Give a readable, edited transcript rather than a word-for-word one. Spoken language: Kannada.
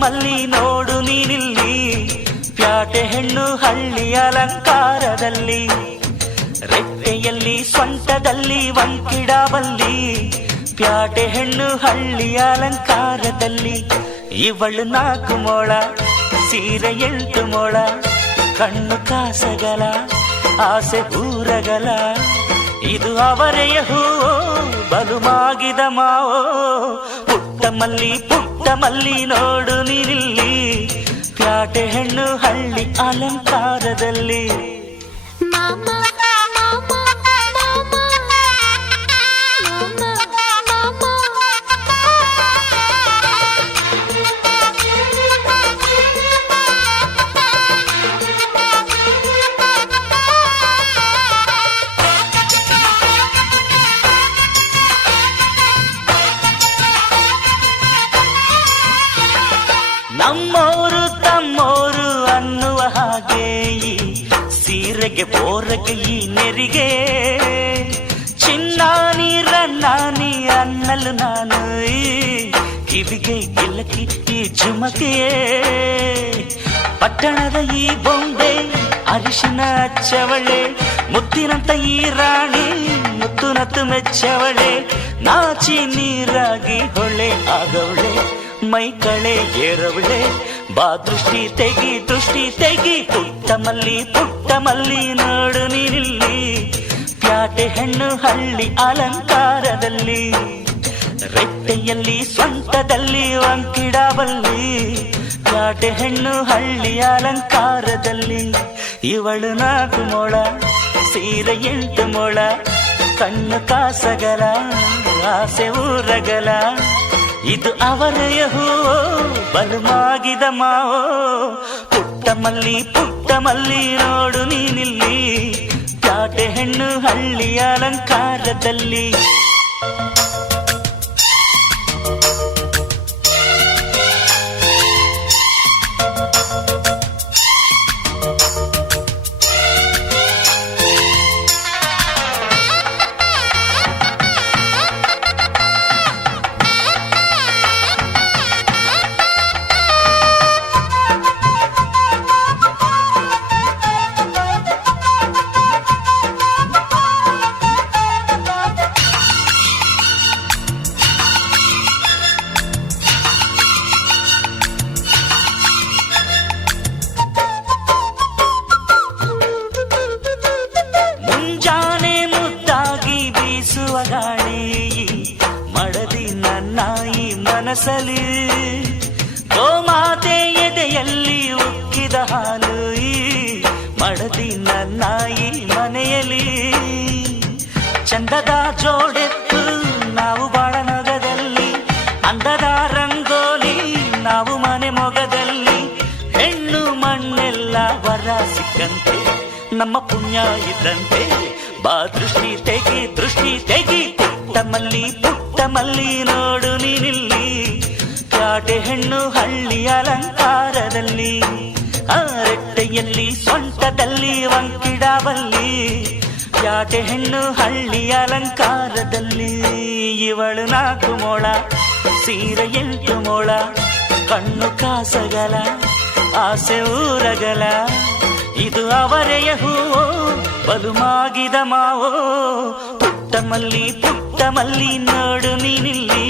ಮಲ್ಲಿ ನೋಡು ನೀನಿಲ್ಲಿ, ಪ್ಯಾಟೆ ಹೆಣ್ಣು ಹಳ್ಳಿ ಅಲಂಕಾರದಲ್ಲಿ, ರೆಟ್ಟೆಯಲ್ಲಿ ಸೊಂಟದಲ್ಲಿ ವಂಕಿಡಬಲ್ಲಿ, ಪ್ಯಾಟೆ ಹೆಣ್ಣು ಹಳ್ಳಿ ಅಲಂಕಾರದಲ್ಲಿ. ಇವಳು 4 ಮೊಳ ಸೀರೆ 8 ಮೊಳ, ಕಣ್ಣು ಕಾಸಗಲ ಆಸೆ ಊರಗಲ, ಇದು ಅವರೆಯ ಹೂವೋ ಬಲು ಮಾಗಿದ ಮಾವೋ. ಪುಟ್ಟ ಮಲ್ಲಿ ನೋಡು ನೀನಿಲ್ಲಿ, ಪ್ಯಾಟೆ ಹೆಣ್ಣು ಹಳ್ಳಿ ಅಲಂಕಾರದಲ್ಲಿ. ನಮ್ಮೋರು ತಮ್ಮೋರು ಅನ್ನುವ ಹಾಗೆ ಈ ಸೀರೆಗೆ ಬೋರಗೆ ಈ ನೆರಿಗೆ, ಚಿನ್ನಾನಿ ರನ್ನಾನಿ ಅನ್ನಲು ನಾನು ಈ ಕಿವಿಗೆ ಗಿಲಕಿ ಈ ಜುಮಕೆಯೇ. ಪಟ್ಟಣದ ಈ ಬೊಂಬೆ ಅರಿಶಿನ ಹಚ್ಚವಳೆ, ಮುತ್ತಿನಂತ ಈ ರಾಣಿ ಮುತ್ತು ನತ್ತು ಮೆಚ್ಚವಳೆ, ನಾಚಿ ನೀರಾಗಿ ಹೊಳೆ ಆಗವಳೆ, ಮೈ ಕಳೆ ಏರವಳೆ, ಬಾ ದೃಷ್ಟಿ ತೆಗಿ. ಪುಟ್ಟ ಮಲ್ಲಿ ನೋಡು ನೀನಿಲ್ಲಿ, ಪ್ಯಾಟೆ ಹೆಣ್ಣು ಹಳ್ಳಿ ಅಲಂಕಾರದಲ್ಲಿ, ರೆಟ್ಟೆಯಲ್ಲಿ ಸ್ವಂತದಲ್ಲಿ ವಂಕಿಡಬಲ್ಲಿ, ಪ್ಯಾಟೆ ಹೆಣ್ಣು ಹಳ್ಳಿ ಅಲಂಕಾರದಲ್ಲಿ. ಇವಳು 4 ಮೊಳ ಸೀರೆ 8 ಮೊಳ, ಕಣ್ಣು ಕಾಸಗಲ ಆಸೆ ಊರಗಲ, ಇದು ಅವರೆಯ ಹೂವೋ ಬಲು ಮಾಗಿದ ಮಾವೋ. ಪುಟ್ಟ ಮಲ್ಲಿ ನೋಡು ನೀನಿಲ್ಲಿ, ಪ್ಯಾಟೆ ಹೆಣ್ಣು ಹಳ್ಳಿ ಅಲಂಕಾರದಲ್ಲಿ. ಗಾಳಿ ಮಡದಿ ನನ್ನ ಈ ಮನಸಲಿ, ಗೋಮಾತೆ ಎದೆಯಲ್ಲಿ ಉಕ್ಕಿದ ಹಾಲು ಈ ಮಡದಿ ನನ್ನ ಈ ಮನೆಯಲ್ಲಿ. ಚಂದದ ಜೋಡೆತ್ತು ನಾವು ಬಾಳ ನಗದಲ್ಲಿ, ಅಂದದ ರಂಗೋಲಿ ನಾವು ಮನೆ ಮೊಗದಲ್ಲಿ, ಹೆಣ್ಣು ಮಣ್ಣೆಲ್ಲ ವರ ಸಿಕ್ಕಂತೆ ನಮ್ಮ ಪುಣ್ಯ ಇದ್ದಂತೆ, ಬಾ ದೃಷ್ಟಿ ತೆಗಿ. ಪುಟ್ಟ ಮಲ್ಲಿ ನೋಡು ನೀನಿಲ್ಲಿ, ಪ್ಯಾಟೆ ಹೆಣ್ಣು ಹಳ್ಳಿ ಅಲಂಕಾರದಲ್ಲಿ, ರೆಟ್ಟೆಯಲ್ಲಿ ಸೊಂಟದಲ್ಲಿ ವಂಕಿಡಬಲ್ಲಿ, ಪ್ಯಾಟೆ ಹೆಣ್ಣು ಹಳ್ಳಿ ಅಲಂಕಾರದಲ್ಲಿ. ಇವಳು 4 ಮೊಳ ಸೀರೆ 8 ಮೊಳ, ಕಣ್ಣು ಕಾಸಗಲ ಆಸೆ ಊರಗಲ, ಇದು ಅವರೆಯ ಹೂವೋ ಬಲು ಮಾಗಿದ ಮಾವೋ. ಪುಟ್ಟ ಮಲ್ಲಿ ನೋಡು ನೀನಿಲ್ಲಿ,